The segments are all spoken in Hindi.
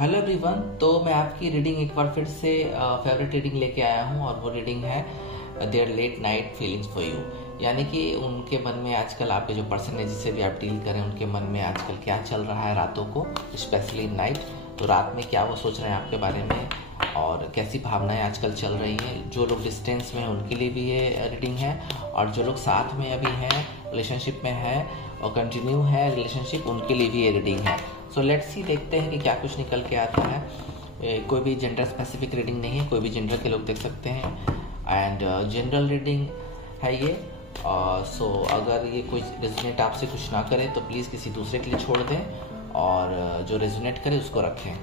Hello everyone. तो मैं आपकी रीडिंग एक बार फिर से फेवरेट रीडिंग लेके आया हूँ और वो रीडिंग है their late night feelings for you. यानी कि उनके मन में आजकल आपके जो पर्सन है जिससे भी आप डील करें उनके मन में आजकल क्या चल रहा है रातों को, स्पेशली नाइट। तो रात में क्या वो सोच रहे हैं आपके बारे में और कैसी भावनाएं आजकल चल रही हैं। जो लोग डिस्टेंस में हैं उनके लिए भी ये रीडिंग है और जो लोग साथ में अभी हैं, रिलेशनशिप में हैं और कंटिन्यू है रिलेशनशिप, उनके लिए भी ये रीडिंग है। सो लेट्स सी, देखते हैं कि क्या कुछ निकल के आता है। कोई भी जेंडर स्पेसिफिक रीडिंग नहीं है, कोई भी जेंडर के लोग देख सकते हैं एंड जनरल रीडिंग है ये। सो अगर ये कोई रेजोनेट आपसे कुछ ना करे तो प्लीज़ किसी दूसरे के लिए छोड़ दें और जो रेजोनेट करे उसको रखें।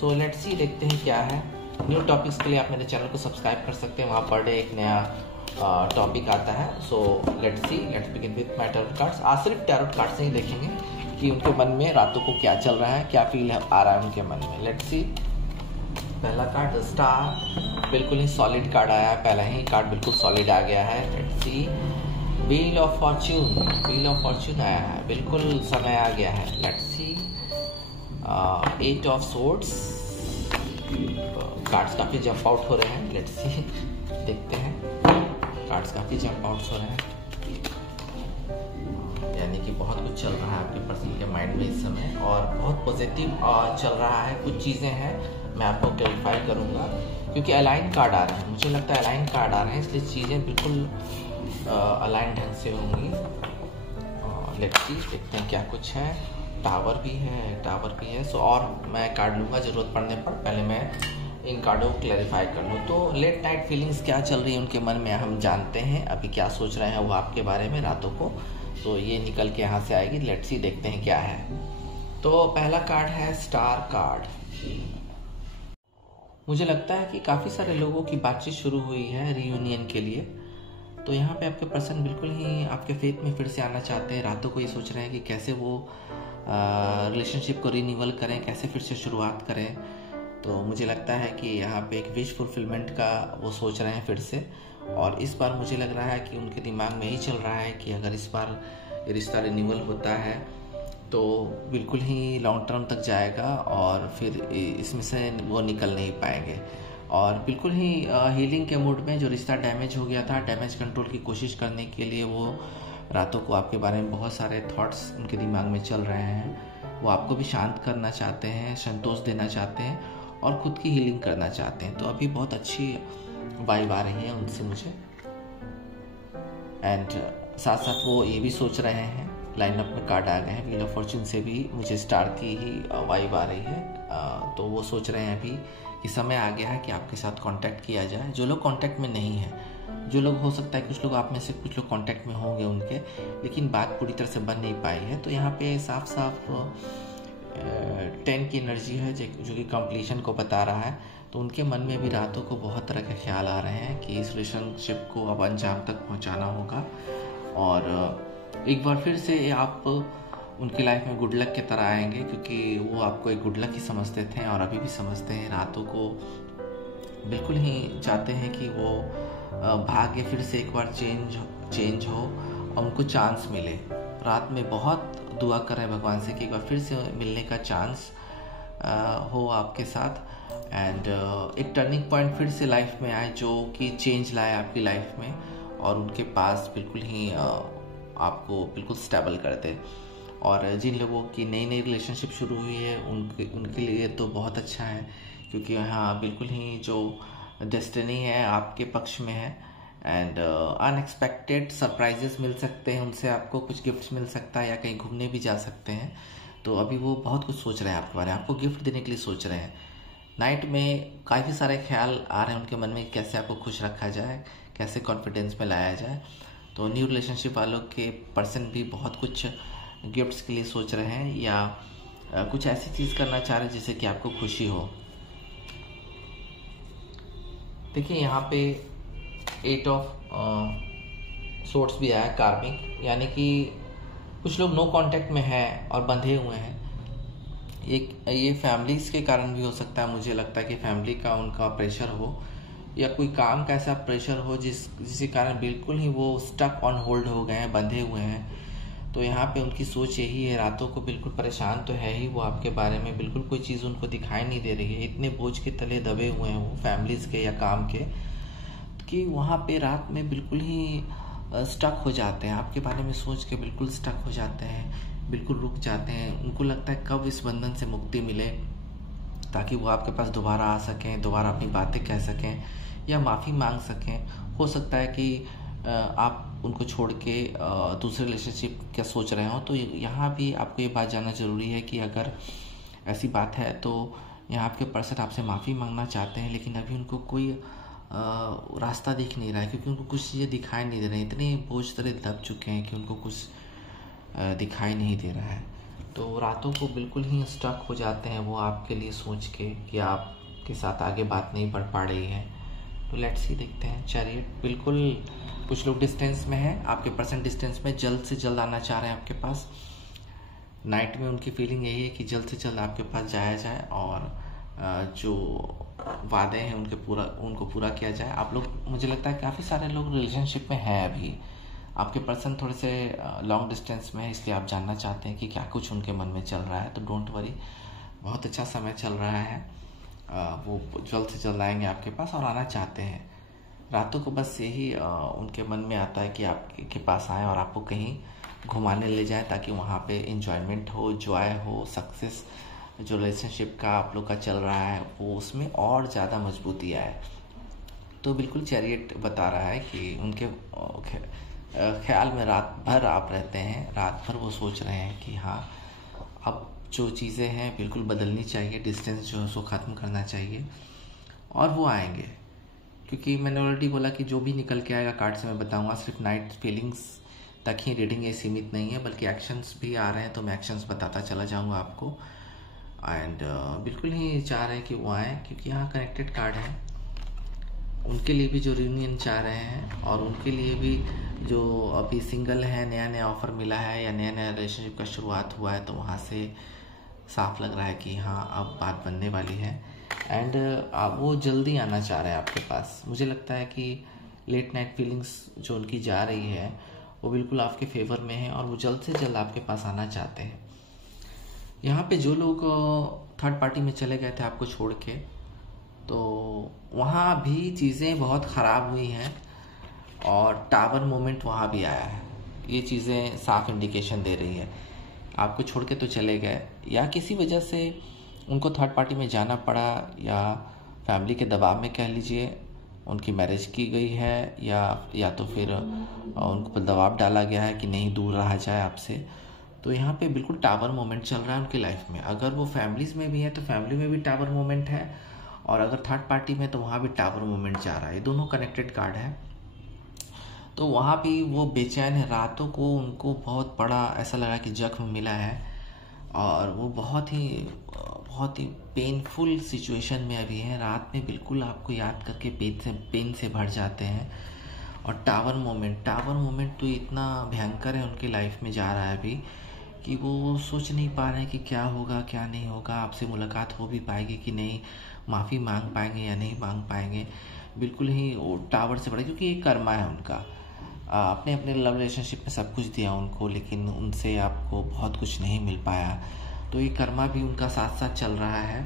सो लेट्स सी, देखते हैं क्या है। न्यू टॉपिक्स के लिए आप मेरे चैनल को सब्सक्राइब कर सकते हैं, वहाँ पर डे एक नया टॉपिक आता है। So let's see, let's begin with my tarot cards. आज सिर्फ टैरोट कार्ड से ही देखेंगे कि उनके मन में रातों को क्या चल रहा है, क्या फील आ रहा है उनके मन में। लेट्स सी, पहला कार्ड स्टार, बिल्कुल ही सॉलिड कार्ड आया है, पहला ही कार्ड बिल्कुल सॉलिड आ गया है। Let's see, wheel of fortune, wheel of fortune आया है, बिल्कुल समय आ गया है। Let's see, eight of swords, cards काफ़ी जंप आउट हो रहे हैं। लेट्स सी, देखते हैं, कार्ड्स काफ़ी जंप आउट हो रहे हैं, यानी कि बहुत कुछ चल रहा है आपके पर्सन के माइंड में इस समय और बहुत पॉजिटिव चल रहा है। कुछ चीज़ें हैं मैं आपको क्लैरिफाई करूंगा क्योंकि अलाइन कार्ड आ रहे हैं, मुझे लगता है अलाइन कार्ड आ रहे हैं, इसलिए चीज़ें बिल्कुल अलाइन ढंग से होंगी। लेट्स सी, देखते हैं क्या कुछ है। टावर भी है, टावर भी है। सो और मैं कार्ड लूँगा ज़रूरत पड़ने पर, पहले मैं इन कार्डों को क्लैरिफाई कर लूँ। तो लेट नाइट फीलिंग्स क्या चल रही है उनके मन में हम जानते हैं, अभी क्या सोच रहे हैं वो आपके बारे में रातों को। तो ये निकल के यहाँ से आएगी। लेट्स सी, देखते हैं क्या है। तो पहला कार्ड है स्टार कार्ड। मुझे लगता है कि काफ़ी सारे लोगों की बातचीत शुरू हुई है रियूनियन के लिए। तो यहाँ पे आपके पर्सन बिल्कुल ही आपके फेथ में फिर से आना चाहते हैं। रातों को ये सोच रहे हैं कि कैसे वो रिलेशनशिप को रिन्यूअल करें, कैसे फिर से शुरुआत करें। तो मुझे लगता है कि यहाँ पे एक विश फुलफिलमेंट का वो सोच रहे हैं फिर से। और इस बार मुझे लग रहा है कि उनके दिमाग में यही चल रहा है कि अगर इस बार ये रिश्ता रिन्यूअल होता है तो बिल्कुल ही लॉन्ग टर्म तक जाएगा और फिर इसमें से वो निकल नहीं पाएंगे। और बिल्कुल ही हीलिंग के मूड में, जो रिश्ता डैमेज हो गया था, डैमेज कंट्रोल की कोशिश करने के लिए वो रातों को आपके बारे में बहुत सारे थॉट्स उनके दिमाग में चल रहे हैं। वो आपको भी शांत करना चाहते हैं, संतोष देना चाहते हैं और ख़ुद की हीलिंग करना चाहते हैं। तो अभी बहुत अच्छी वाइब आ रही है उनसे मुझे। एंड साथ साथ वो ये भी सोच रहे हैं, लाइनअप में कार्ड आ गए हैं, व्हील ऑफ फॉर्च्यून से भी मुझे स्टार की ही वाइब आ रही है। तो वो सोच रहे हैं अभी कि समय आ गया है कि आपके साथ कांटेक्ट किया जाए। जो लोग कांटेक्ट में नहीं है, जो लोग हो सकता है कुछ लोग आप में से कुछ लोग कांटेक्ट में होंगे उनके, लेकिन बात पूरी तरह से बन नहीं पाई है। तो यहाँ पे साफ साफ 10 की एनर्जी है जो कि कंप्लीशन को बता रहा है। तो उनके मन में भी रातों को बहुत तरह के ख्याल आ रहे हैं कि इस रिलेशनशिप को अब अंजाम तक पहुंचाना होगा और एक बार फिर से आप उनकी लाइफ में गुड लक की तरह आएंगे, क्योंकि वो आपको एक गुड लक ही समझते थे और अभी भी समझते हैं। रातों को बिल्कुल ही चाहते हैं कि वो भाग्य फिर से एक बार चेंज हो और उनको चांस मिले। रात में बहुत दुआ कर रहे हैं भगवान से कि एक बार फिर से मिलने का चांस हो आपके साथ एंड एक टर्निंग पॉइंट फिर से लाइफ में आए जो कि चेंज लाए आपकी लाइफ में और उनके पास बिल्कुल ही आपको बिल्कुल स्टेबल कर दे। और जिन लोगों की नई नई रिलेशनशिप शुरू हुई है उनके लिए तो बहुत अच्छा है, क्योंकि यहाँ बिल्कुल ही जो डेस्टिनी है आपके पक्ष में है एंड अनएक्सपेक्टेड सरप्राइजेस मिल सकते हैं उनसे, आपको कुछ गिफ्ट्स मिल सकता है या कहीं घूमने भी जा सकते हैं। तो अभी वो बहुत कुछ सोच रहे हैं आपके बारे में, आपको गिफ्ट देने के लिए सोच रहे हैं। नाइट में काफ़ी सारे ख्याल आ रहे हैं उनके मन में, कैसे आपको खुश रखा जाए, कैसे कॉन्फिडेंस में लाया जाए। तो न्यू रिलेशनशिप वालों के पर्सन भी बहुत कुछ गिफ्ट्स के लिए सोच रहे हैं या कुछ ऐसी चीज़ करना चाह रहे हैं जिससे कि आपको खुशी हो। देखिए यहाँ पे 8 ऑफ सोर्ड्स भी आया, कार्मिक, यानी कि कुछ लोग नो कांटेक्ट में हैं और बंधे हुए हैं। ये फैमिलीज के कारण भी हो सकता है। मुझे लगता है कि फैमिली का उनका प्रेशर हो या कोई काम का ऐसा प्रेशर हो जिसके कारण बिल्कुल ही वो स्टक ऑन होल्ड हो गए हैं, बंधे हुए हैं। तो यहाँ पे उनकी सोच यही है, रातों को बिल्कुल परेशान तो है ही वो आपके बारे में, बिल्कुल कोई चीज़ उनको दिखाई नहीं दे रही है, इतने बोझ के तले दबे हुए हैं वो फैमिलीज़ के या काम के, कि वहाँ पे रात में बिल्कुल ही स्टक हो जाते हैं, आपके बारे में सोच के बिल्कुल स्टक हो जाते हैं, बिल्कुल रुक जाते हैं। उनको लगता है कब इस बंधन से मुक्ति मिले ताकि वो आपके पास दोबारा आ सकें, दोबारा अपनी बातें कह सकें या माफ़ी मांग सकें। हो सकता है कि आप उनको छोड़ के दूसरे रिलेशनशिप क्या सोच रहे हो। तो यहाँ भी आपको ये बात जानना ज़रूरी है कि अगर ऐसी बात है तो यहाँ आपके पर्सन आपसे माफ़ी मांगना चाहते हैं, लेकिन अभी उनको कोई रास्ता दिख नहीं रहा है, क्योंकि उनको कुछ चीज़ें दिखाई नहीं दे रही, इतने बोझ तरह दब चुके हैं कि उनको कुछ दिखाई नहीं दे रहा है। तो रातों को बिल्कुल ही स्टक हो जाते हैं वो आपके लिए सोच के कि आपके साथ आगे बात नहीं बढ़ पा रही है। तो लेट्स सी, देखते हैं। चैरियट, बिल्कुल कुछ लोग डिस्टेंस में हैं, आपके पर्सन डिस्टेंस में जल्द से जल्द आना चाह रहे हैं आपके पास। नाइट में उनकी फीलिंग यही है कि जल्द से जल्द आपके पास जाया जाए और जो वादे हैं उनको पूरा किया जाए। आप लोग, मुझे लगता है काफ़ी सारे लोग रिलेशनशिप में हैं अभी, आपके पर्सन थोड़े से लॉन्ग डिस्टेंस में है, इसलिए आप जानना चाहते हैं कि क्या कुछ उनके मन में चल रहा है। तो डोंट वरी, बहुत अच्छा समय चल रहा है, वो जल्द से जल्द आएंगे आपके पास और आना चाहते हैं। रातों को बस यही उनके मन में आता है कि आपके पास आए और आपको कहीं घुमाने ले जाए ताकि वहाँ पे एंजॉयमेंट हो, जॉय हो, सक्सेस जो रिलेशनशिप का आप लोग का चल रहा है वो उसमें और ज़्यादा मजबूती आए। तो बिल्कुल चैरियट बता रहा है कि उनके ख्याल में रात भर आप रहते हैं, रात भर वो सोच रहे हैं कि हाँ, अब जो चीज़ें हैं बिल्कुल बदलनी चाहिए, डिस्टेंस जो है उसको ख़त्म करना चाहिए और वो आएंगे। क्योंकि मैंने ऑलरेडी बोला कि जो भी निकल के आएगा कार्ड से मैं बताऊंगा, सिर्फ नाइट फीलिंग्स तक ही रीडिंग ये सीमित नहीं है, बल्कि एक्शंस भी आ रहे हैं, तो मैं एक्शंस बताता चला जाऊंगा आपको। एंड बिल्कुल ही चाह रहे हैं कि वो आएँ, क्योंकि यहाँ कनेक्टेड कार्ड है, उनके लिए भी जो रियूनियन चाह रहे हैं और उनके लिए भी जो अभी सिंगल है, नया नया ऑफ़र मिला है या नया नया रिलेशनशिप का शुरुआत हुआ है, तो वहाँ से साफ लग रहा है कि हाँ, अब बात बनने वाली है। एंड वो जल्दी आना चाह रहे हैं आपके पास। मुझे लगता है कि लेट नाइट फीलिंग्स जो उनकी जा रही है वो बिल्कुल आपके फेवर में है और वो जल्द से जल्द आपके पास आना चाहते हैं। यहाँ पे जो लोग थर्ड पार्टी में चले गए थे आपको छोड़ के, तो वहाँ भी चीज़ें बहुत ख़राब हुई हैं और टावर मोमेंट वहाँ भी आया है। ये चीज़ें साफ इंडिकेशन दे रही है, आपको छोड़ के तो चले गए या किसी वजह से उनको थर्ड पार्टी में जाना पड़ा, या फैमिली के दबाव में कह लीजिए उनकी मैरिज की गई है, या तो फिर उनको पर दबाव डाला गया है कि नहीं, दूर रहा जाए आपसे। तो यहाँ पे बिल्कुल टावर मोमेंट चल रहा है उनकी लाइफ में। अगर वो फैमिलीज़ में भी है तो फैमिली में भी टावर मोमेंट है, और अगर थर्ड पार्टी में तो वहाँ भी टावर मोमेंट जा रहा है। ये दोनों कनेक्टेड कार्ड है। तो वहाँ भी वो बेचैन है, रातों को उनको बहुत बड़ा ऐसा लगा कि जख्म मिला है और वो बहुत ही पेनफुल सिचुएशन में अभी है। रात में बिल्कुल आपको याद करके पेन से भर जाते हैं। और टावर मोमेंट तो इतना भयंकर है उनकी लाइफ में जा रहा है अभी कि वो सोच नहीं पा रहे हैं कि क्या होगा क्या नहीं होगा, आपसे मुलाकात हो भी पाएगी कि नहीं, माफ़ी मांग पाएंगे या नहीं मांग पाएंगे। बिल्कुल ही वो टावर से बड़ा, क्योंकि ये कर्मा है उनका। आपने अपने लव रिलेशनशिप में सब कुछ दिया उनको, लेकिन उनसे आपको बहुत कुछ नहीं मिल पाया, तो ये कर्मा भी उनका साथ साथ चल रहा है।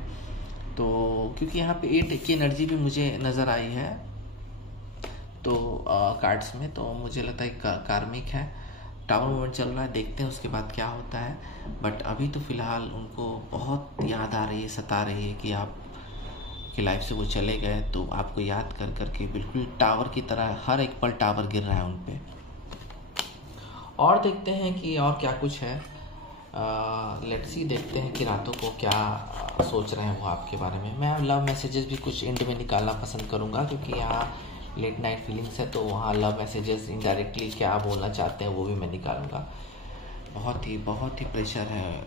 तो क्योंकि यहाँ पे 8 की एनर्जी भी मुझे नज़र आई है तो कार्ड्स में, तो मुझे लगता है कार्मिक है, टावर मोमेंट चल रहा है, देखते हैं उसके बाद क्या होता है। बट अभी तो फ़िलहाल उनको बहुत याद आ रही है, सता रही है कि आप की लाइफ से वो चले गए, तो आपको याद कर करके बिल्कुल टावर की तरह हर एक पल टावर गिर रहा है उन पे। और देखते हैं कि और क्या कुछ है। लेट्स सी, देखते हैं कि रातों को क्या सोच रहे हैं वो आपके बारे में। मैं लव मैसेजेस भी कुछ एंड में निकालना पसंद करूँगा, क्योंकि यहाँ लेट नाइट फीलिंग्स है, तो वहाँ लव मैसेजेस इनडायरेक्टली क्या बोलना चाहते हैं वो भी मैं निकालूंगा। बहुत ही प्रेशर है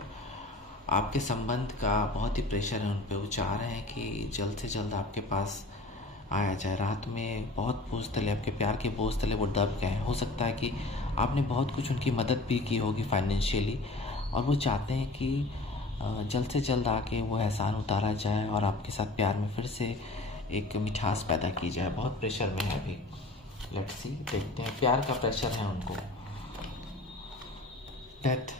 आपके संबंध का, बहुत ही प्रेशर है उन पे। वो चाह रहे हैं कि जल्द से जल्द आपके पास आया जाए। रात में बहुत बोझ तले, आपके प्यार के बोझ तले वो दब गए हैं। हो सकता है कि आपने बहुत कुछ उनकी मदद भी की होगी फाइनेंशियली, और वो चाहते हैं कि जल्द से जल्द आके वो एहसान उतारा जाए और आपके साथ प्यार में फिर से एक मिठास पैदा की जाए। बहुत प्रेशर में है अभी। लेट्स सी, देखते हैं। प्यार का प्रेशर है उनको। डेथ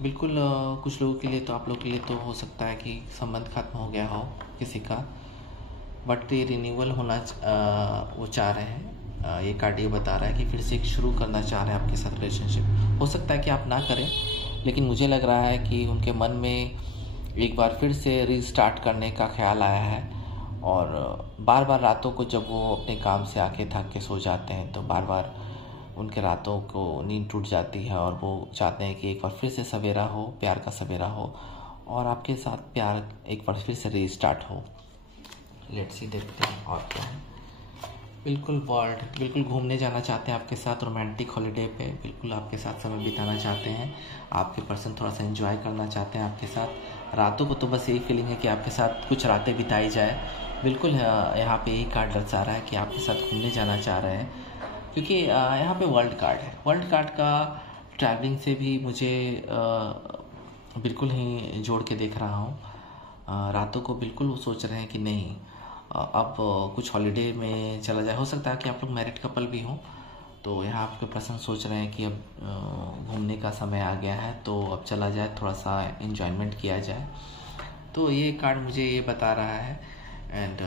बिल्कुल कुछ लोगों के लिए तो, आप लोगों के लिए तो हो सकता है कि संबंध खत्म हो गया हो किसी का, बट ये रिन्यूअल होना वो चाह रहे हैं। ये कार्ड ये बता रहा है कि फिर से एक शुरू करना चाह रहे हैं आपके साथ रिलेशनशिप। हो सकता है कि आप ना करें, लेकिन मुझे लग रहा है कि उनके मन में एक बार फिर से रीस्टार्ट करने का ख्याल आया है। और बार बार रातों को जब वो अपने काम से आके थक के सो जाते हैं तो बार बार उनके रातों को नींद टूट जाती है और वो चाहते हैं कि एक बार फिर से सवेरा हो, प्यार का सवेरा हो और आपके साथ प्यार एक बार फिर से रीस्टार्ट हो। लेट्स सी, देखते हैं और क्या है। बिल्कुल वर्ल्ड, बिल्कुल घूमने जाना चाहते हैं आपके साथ, रोमांटिक हॉलीडे पे बिल्कुल आपके साथ समय बिताना चाहते हैं। आपके पर्सन थोड़ा सा एंजॉय करना चाहते हैं आपके साथ। रातों को तो बस यही फीलिंग है कि आपके साथ कुछ रातें बिताई जाए। बिल्कुल यहाँ पे यही कार्ड दर्शा रहा है कि आपके साथ घूमने जाना चाह रहे हैं, क्योंकि यहाँ पे वर्ल्ड कार्ड है। वर्ल्ड कार्ड का ट्रैवलिंग से भी मुझे बिल्कुल ही जोड़ के देख रहा हूँ। रातों को बिल्कुल वो सोच रहे हैं कि नहीं, अब कुछ हॉलीडे में चला जाए। हो सकता है कि आप लोग मैरिड कपल भी हों, तो यहाँ आपके पर्सन सोच रहे हैं कि अब घूमने का समय आ गया है, तो अब चला जाए, थोड़ा सा एंजॉयमेंट किया जाए। तो ये कार्ड मुझे ये बता रहा है। एंड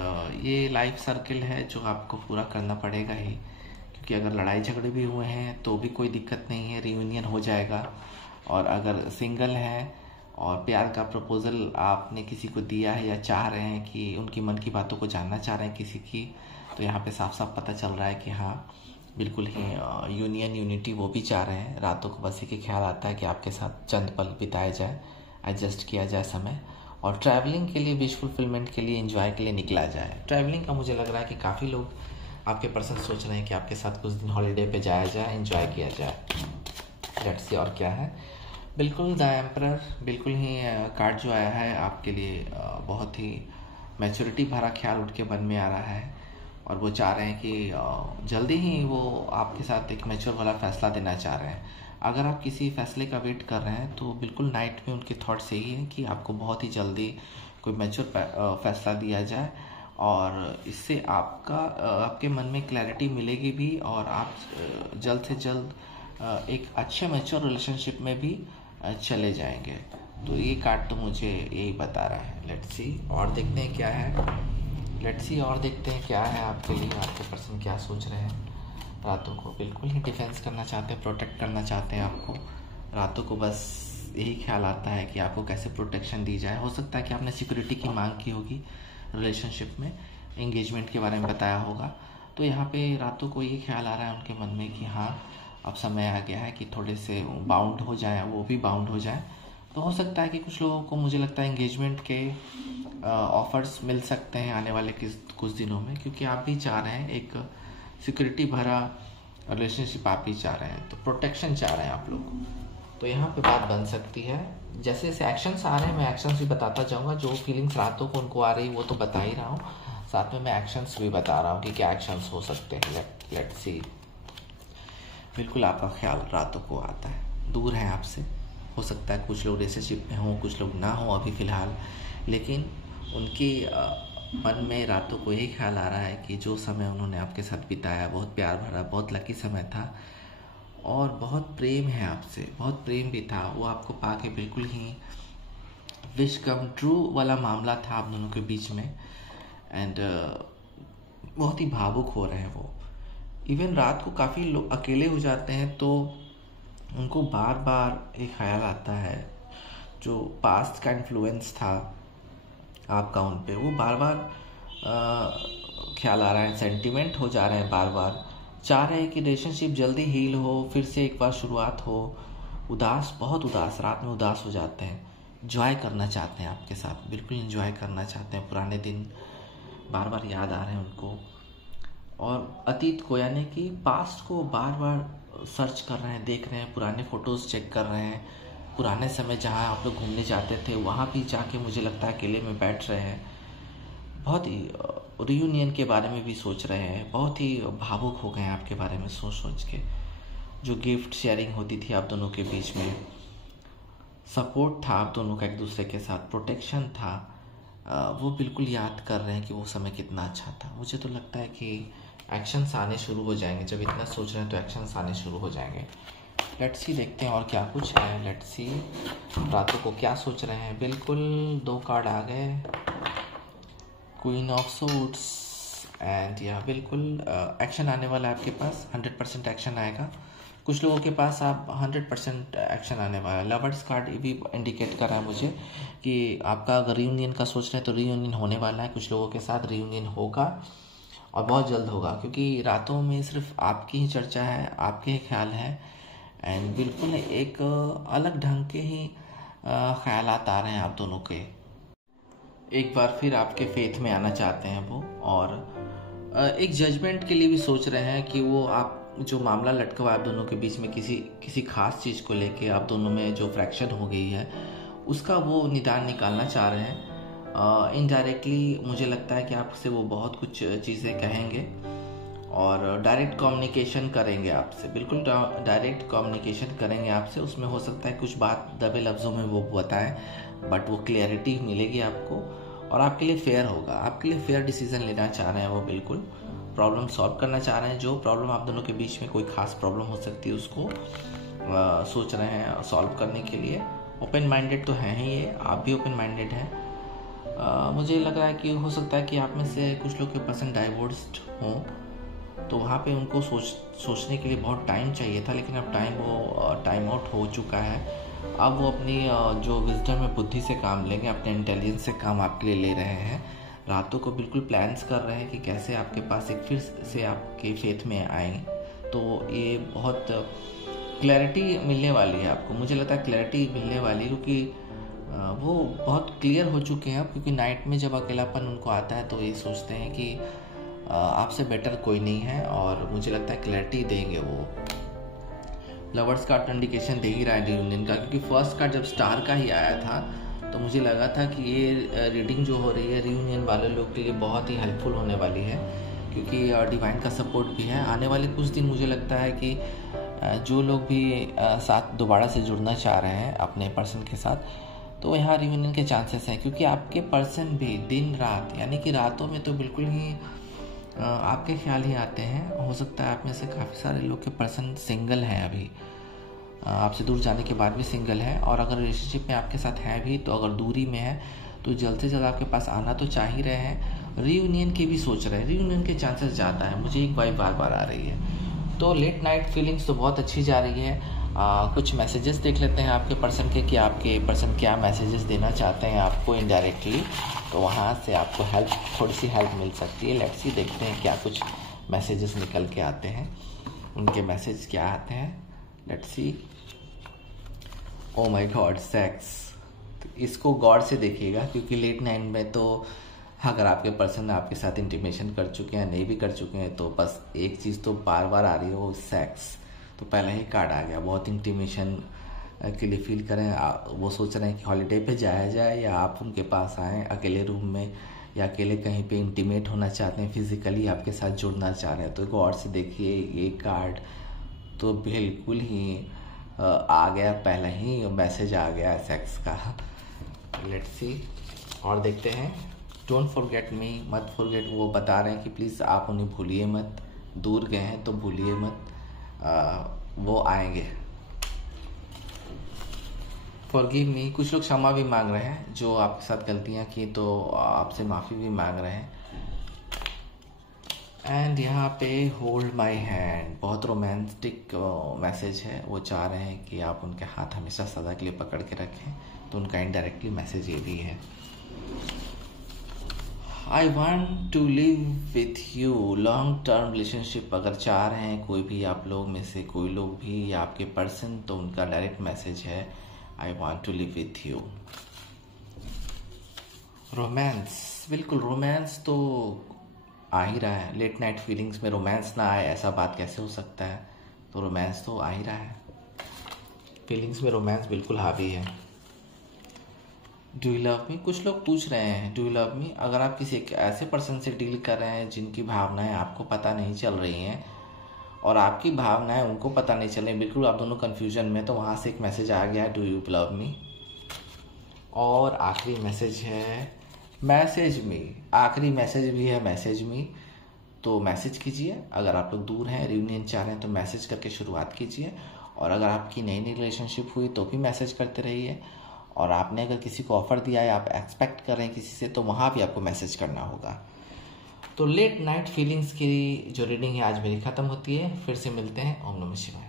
ये लाइफ सर्किल है जो आपको पूरा करना पड़ेगा ही, क्योंकि अगर लड़ाई झगड़े भी हुए हैं तो भी कोई दिक्कत नहीं है, रियूनियन हो जाएगा। और अगर सिंगल है और प्यार का प्रपोज़ल आपने किसी को दिया है या चाह रहे हैं कि उनकी मन की बातों को जानना चाह रहे हैं किसी की, तो यहाँ पे साफ साफ पता चल रहा है कि हाँ बिल्कुल ही यूनिटी वो भी चाह रहे हैं। रातों को बस एक ख्याल आता है कि आपके साथ चंद पल बिताया जाए, एडजस्ट किया जाए समय, और ट्रैवलिंग के लिए, विश फुलफिलमेंट के लिए, एंजॉय के लिए निकला जाए। ट्रैवलिंग का मुझे लग रहा है कि काफ़ी लोग आपके पर्सन सोच रहे हैं कि आपके साथ कुछ दिन हॉलीडे पे जाया जाए, एंजॉय किया जाए। लेट्स सी और क्या है। बिल्कुल द एम्परर, बिल्कुल ही कार्ड जो आया है आपके लिए बहुत ही मैच्योरिटी भरा ख्याल उठ के मन में आ रहा है। और वो चाह रहे हैं कि जल्दी ही वो आपके साथ एक मैच्योर वाला फैसला देना चाह रहे हैं। अगर आप किसी फैसले का वेट कर रहे हैं तो बिल्कुल नाइट में उनके थॉट्स यही है कि आपको बहुत ही जल्दी कोई मैच्योर फैसला दिया जाए, और इससे आपके मन में क्लैरिटी मिलेगी भी, और आप जल्द से जल्द एक अच्छे मैच्योर रिलेशनशिप में भी चले जाएंगे। तो ये कार्ड तो मुझे यही बता रहा है। लेट्स सी और देखते हैं क्या है। लेट्स सी और देखते हैं क्या है आपके लिए, आपके पर्सन क्या सोच रहे हैं। रातों को बिल्कुल ही डिफेंस करना चाहते हैं, प्रोटेक्ट करना चाहते हैं आपको। रातों को बस यही ख्याल आता है कि आपको कैसे प्रोटेक्शन दी जाए। हो सकता है कि आपने सिक्योरिटी की मांग की होगी रिलेशनशिप में, एंगेजमेंट के बारे में बताया होगा। तो यहाँ पे रातों को ये ख्याल आ रहा है उनके मन में कि हाँ अब समय आ गया है कि थोड़े से बाउंड हो जाए, वो भी बाउंड हो जाए। तो हो सकता है कि कुछ लोगों को, मुझे लगता है, एंगेजमेंट के ऑफर्स मिल सकते हैं आने वाले कुछ दिनों में, क्योंकि आप भी चाह रहे हैं एक सिक्योरिटी भरा रिलेशनशिप, आप भी चाह रहे हैं, तो प्रोटेक्शन चाह रहे हैं आप लोग। तो यहाँ पे बात बन सकती है। जैसे जैसे एक्शंस आ रहे हैं मैं एक्शंस भी बताता जाऊँगा। जो फीलिंग्स रातों को उनको आ रही वो तो बता ही रहा हूँ, साथ में मैं एक्शंस भी बता रहा हूँ कि क्या एक्शंस हो सकते हैं। Let's see. बिल्कुल आपका ख्याल रातों को आता है, दूर है आपसे। हो सकता है कुछ लोग रिलेशनशिप में हों, कुछ लोग ना हों अभी फ़िलहाल, लेकिन उनकी मन में रातों को यही ख्याल आ रहा है कि जो समय उन्होंने आपके साथ बिताया बहुत प्यार भरा, बहुत लकी समय था, और बहुत प्रेम है आपसे, बहुत प्रेम भी था। वो आपको पाके बिल्कुल ही विश कम ट्रू वाला मामला था आप दोनों के बीच में। एंड बहुत ही भावुक हो रहे हैं वो। इवन रात को काफ़ी लोग अकेले हो जाते हैं तो उनको बार बार एक ख्याल आता है, जो पास्ट का इन्फ्लुएंस था आपका उन पे, वो बार बार ख्याल आ रहा है, सेंटिमेंट हो जा रहे हैं, बार बार चाह रहे हैं कि रिलेशनशिप जल्दी हील हो, फिर से एक बार शुरुआत हो। उदास, बहुत उदास, रात में उदास हो जाते हैं। एंजॉय करना चाहते हैं आपके साथ, बिल्कुल एंजॉय करना चाहते हैं। पुराने दिन बार बार याद आ रहे हैं उनको, और अतीत को, यानी कि पास्ट को बार बार सर्च कर रहे हैं, देख रहे हैं, पुराने फ़ोटोज़ चेक कर रहे हैं। पुराने समय जहाँ आप लोग घूमने जाते थे वहाँ भी जाके मुझे लगता है अकेले में बैठ रहे हैं। बहुत ही रियूनियन के बारे में भी सोच रहे हैं, बहुत ही भावुक हो गए हैं आपके बारे में सोच सोच के। जो गिफ्ट शेयरिंग होती थी आप दोनों के बीच में, सपोर्ट था आप दोनों का एक दूसरे के साथ, प्रोटेक्शन था, वो बिल्कुल याद कर रहे हैं कि वो समय कितना अच्छा था। मुझे तो लगता है कि एक्शंस आने शुरू हो जाएंगे। जब इतना सोच रहे हैं तो एक्शंस आने शुरू हो जाएंगे। लेट्स सी, देखते हैं और क्या कुछ है। लेट्स सी रातों को क्या सोच रहे हैं। बिल्कुल 2 कार्ड आ गए, क्वीन ऑफ सूट्स एंड यह बिल्कुल एक्शन आने वाला है आपके पास, 100% एक्शन आएगा। कुछ लोगों के पास आप 100% एक्शन आने वाला है। लवर्स कार्ड भी इंडिकेट कर रहा है मुझे कि आपका अगर रीयूनियन का सोच रहे हैं तो रीयूनियन होने वाला है। कुछ लोगों के साथ रीयूनियन होगा और बहुत जल्द होगा, क्योंकि रातों में सिर्फ आपकी ही चर्चा है, आपके ही ख्याल है एंड बिल्कुल एक अलग ढंग के ही ख्यालात आ रहे हैं आप दोनों के। एक बार फिर आपके फेथ में आना चाहते हैं वो, और एक जजमेंट के लिए भी सोच रहे हैं कि वो आप जो मामला लटका हुआ है आप दोनों के बीच में किसी खास चीज़ को लेके आप दोनों में जो फ्रैक्शन हो गई है उसका वो निदान निकालना चाह रहे हैं। इनडायरेक्टली मुझे लगता है कि आपसे वो बहुत कुछ चीज़ें कहेंगे और डायरेक्ट कम्युनिकेशन करेंगे आपसे, बिल्कुल डायरेक्ट कम्युनिकेशन करेंगे आपसे। उसमें हो सकता है कुछ बात दबे लफ्ज़ों में वो बताएं, बट वो क्लियरिटी मिलेगी आपको और आपके लिए फेयर होगा। आपके लिए फेयर डिसीजन लेना चाह रहे हैं वो, बिल्कुल प्रॉब्लम सॉल्व करना चाह रहे हैं। जो प्रॉब्लम आप दोनों के बीच में कोई खास प्रॉब्लम हो सकती है उसको सोच रहे हैं सॉल्व करने के लिए। ओपन माइंडेड तो हैं ही ये, आप भी ओपन माइंडेड हैं। मुझे लग रहा है कि हो सकता है कि आप में से कुछ लोग के पर्सन डाइवोर्स्ड हों, तो वहाँ पे उनको सोचने के लिए बहुत टाइम चाहिए था, लेकिन अब टाइम आउट हो चुका है। अब वो अपनी जो विजडम है, बुद्धि से काम लेंगे, अपने इंटेलिजेंस से काम आपके लिए ले रहे हैं। रातों को बिल्कुल प्लान्स कर रहे हैं कि कैसे आपके पास एक फिर से आपके फेथ में आएँ। तो ये बहुत क्लैरिटी मिलने वाली है आपको, मुझे लगता है क्लैरिटी मिलने वाली है, क्योंकि वो बहुत क्लियर हो चुके हैं। क्योंकि नाइट में जब अकेलापन उनको आता है तो ये सोचते हैं कि आपसे बेटर कोई नहीं है, और मुझे लगता है क्लैरिटी देंगे वो। लवर्स कार्ड इंडिकेशन दे ही रहा है रीयूनियन का, क्योंकि फर्स्ट कार्ड जब स्टार का ही आया था तो मुझे लगा था कि ये रीडिंग जो हो रही है रीयूनियन वाले लोग के लिए बहुत ही हेल्पफुल होने वाली है, क्योंकि डिवाइन का सपोर्ट भी है। आने वाले कुछ दिन मुझे लगता है कि जो लोग भी साथ दोबारा से जुड़ना चाह रहे हैं अपने पर्सन के साथ, तो यहाँ रीयूनियन के चांसेस हैं, क्योंकि आपके पर्सन भी दिन रात यानी कि रातों में तो बिल्कुल ही आपके ख्याल ही आते हैं। हो सकता है आप में से काफ़ी सारे लोग के पर्सन सिंगल हैं, अभी आपसे दूर जाने के बाद भी सिंगल है, और अगर रिलेशनशिप में आपके साथ है भी तो अगर दूरी में है तो जल्द से जल्द आपके पास आना तो चाह ही रहे हैं। रीयूनियन की भी सोच रहे हैं, रीयूनियन के चांसेस ज़्यादा है, मुझे एक वाइब बार बार आ रही है। तो लेट नाइट फीलिंग्स तो बहुत अच्छी जा रही है। कुछ मैसेजेस देख लेते हैं आपके पर्सन के कि आपके पर्सन क्या मैसेजेस देना चाहते हैं आपको इनडायरेक्टली, तो वहाँ से आपको थोड़ी सी हेल्प मिल सकती है। लेट्स सी, देखते हैं क्या कुछ मैसेजेस निकल के आते हैं, उनके मैसेज क्या आते हैं। Let's see. Oh my God, sex. तो इसको गॉड से देखिएगा, क्योंकि लेट नाइट में तो अगर आपके पर्सन आपके साथ इंटीमेशन कर चुके हैं, नहीं भी कर चुके हैं, तो बस एक चीज़ तो बार बार आ रही है, वो सेक्स। तो पहला ही कार्ड आ गया, बहुत इंटीमेशन के लिए फील करें। वो सोच रहे हैं कि हॉलीडे पे जाया जाए या आप उनके पास आएँ अकेले रूम में, या अकेले कहीं पे इंटीमेट होना चाहते हैं, फिजिकली आपके साथ जुड़ना चाह रहे हैं। तो गॉड से देखिए, ये कार्ड तो बिल्कुल ही आ गया, पहला ही मैसेज आ गया सेक्स का। लेट्स सी और देखते हैं। डोंट फॉरगेट मी, मत फॉरगेट। वो बता रहे हैं कि प्लीज़ आप उन्हें भूलिए मत, दूर गए हैं तो भूलिए मत, वो आएंगे। फॉरगिव मी, कुछ लोग क्षमा भी मांग रहे हैं जो आपके साथ गलतियां की, तो आपसे माफ़ी भी मांग रहे हैं। एंड यहाँ पे होल्ड माई हैंड, बहुत रोमांटिक मैसेज है। वो चाह रहे हैं कि आप उनके हाथ हमेशा सदा के लिए पकड़ के रखें, तो उनका इनडायरेक्टली मैसेज ये भी है। I want to live with you, long term relationship अगर चाह रहे हैं कोई भी आप लोग में से कोई लोग भी या आपके पर्सन, तो उनका डायरेक्ट मैसेज है I want to live with you. Romance, बिल्कुल रोमांस तो आ ही रहा है। लेट नाइट फीलिंग्स में रोमांस ना आए, ऐसा बात कैसे हो सकता है? तो रोमांस तो आ ही रहा है, फीलिंग्स में रोमांस बिल्कुल हावी है। डू यू लव मी, कुछ लोग पूछ रहे हैं डू यू लव मी। अगर आप किसी एक ऐसे पर्सन से डील कर रहे हैं जिनकी भावनाएं आपको पता नहीं चल रही हैं और आपकी भावनाएं उनको पता नहीं चल रही, बिल्कुल आप दोनों कन्फ्यूजन में, तो वहाँ से एक मैसेज आ गया डू यू लव मी। और आखिरी मैसेज है मैसेज मी, आखिरी मैसेज भी है मैसेज मी। तो मैसेज कीजिए, अगर आप लोग दूर हैं, रियूनियन चाह रहे हैं, तो मैसेज करके शुरुआत कीजिए। और अगर आपकी नई नई रिलेशनशिप हुई तो भी मैसेज करते रहिए, और आपने अगर किसी को ऑफ़र दिया है, आप एक्सपेक्ट कर रहे हैं किसी से, तो वहाँ भी आपको मैसेज करना होगा। तो लेट नाइट फीलिंग्स की जो रीडिंग है आज मेरी ख़त्म होती है। फिर से मिलते हैं। ओम नमः शिवाय।